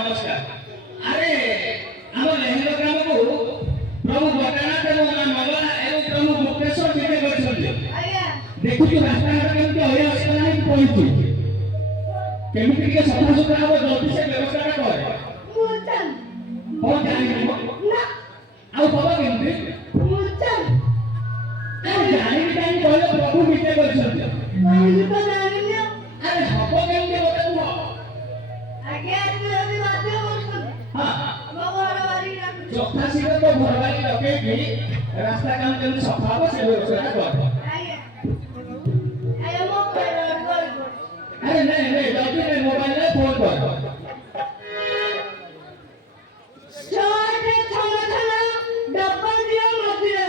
नमस्कार। अरे हम लेहलो ग्राम को प्रभु भटनाथ एवं मां मंगला एवं प्रभु मुक्तेश्वर जीते करछन्ते। आज्ञा देखु तू रास्ता घाट केमति होय असला नहीं पहुंची केमति के सफा सुतरा हो जल्दी से व्यवस्था कर मुचन हो जानी ना आउ बाबा केमति मुचन जानी जानी कहले प्रभु जीते करछन्ते कोई तो जानी ना अरे हबो केमति बता तू आज्ञा तू अभी बात बोल हां भगवानवारी ना चौथा सीधा तो घरवाली लगे कि रास्ता काम केमति सफा हो से व्यवस्था कर आज्ञा आया मोबाइल कॉल कर अरे नहीं जल्दी में मोबाइल में फोन कर छोटे छना छना डब्बा दिया मत दिया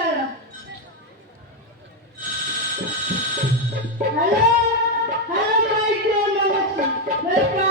हेलो हेलो माय डियर नमस्ते वेलकम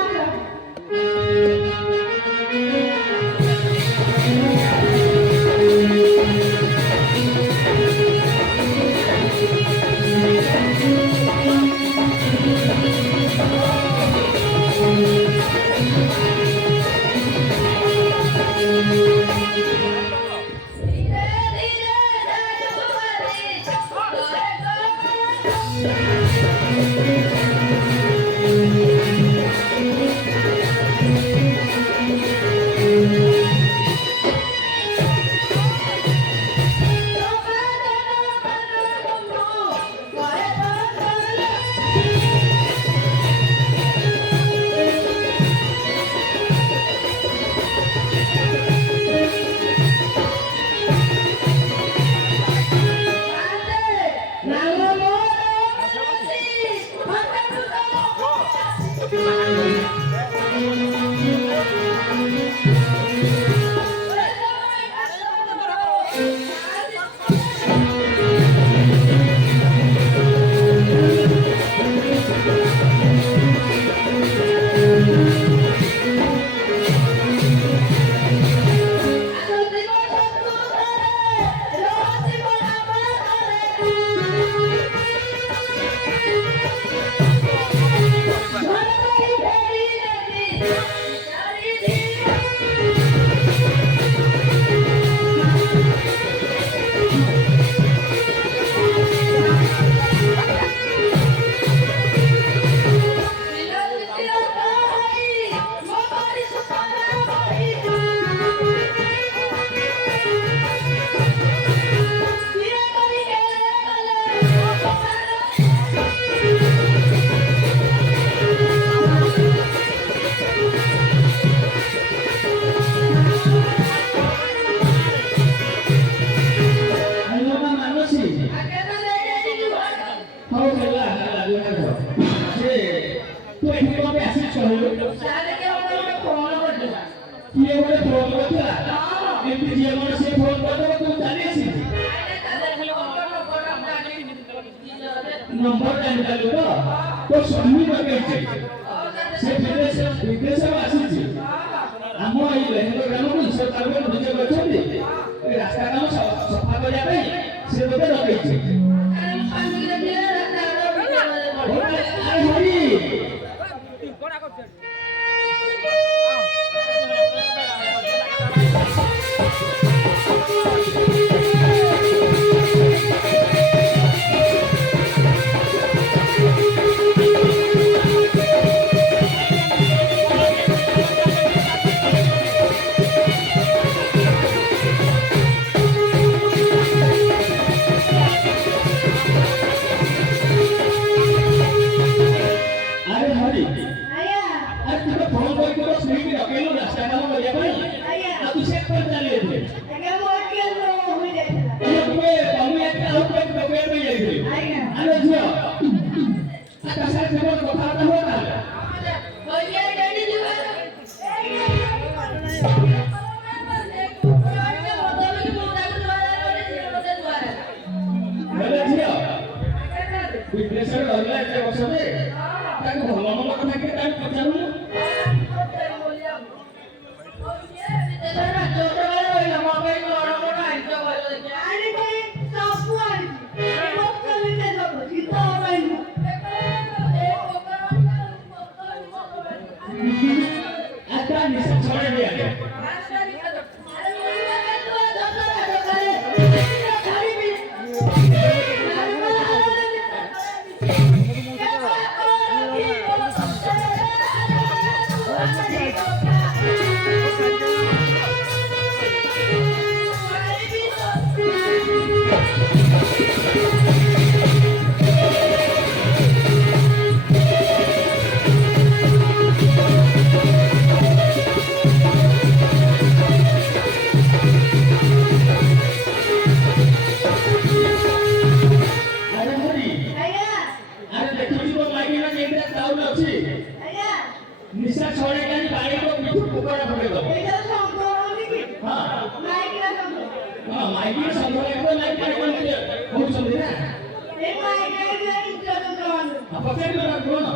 नंबर टाइम डालो तो सन्नी बगैचे से विदेश आसी आम ये लेहलो ग्राम को सरकार निजे करछन्ती रास्ता काम सफा करिया पे से बोले लगैचे ତା ନିଶା ଛଡ଼େଇ ଦିଆଯାଏ। ଆରେ ହରି, ଆରେ ଦେଖୁଛୁ ତ ମାଇକିନା କେମିତିଆ ଚାଉଳ ଅଛି। ନିଶା ଛଡ଼େଇ ଆଣି ବାଡ଼ିର ପିଠୁ କୁକୁଡ଼ା ପକେଇ ଦବ। ହଁ ହଁ ମାଇକିନା ସବୁବେଳେ ଏକ ମାଇକିନା କହୁଛନ୍ତି ନା। ପକେଇ ଦେବା କଣ?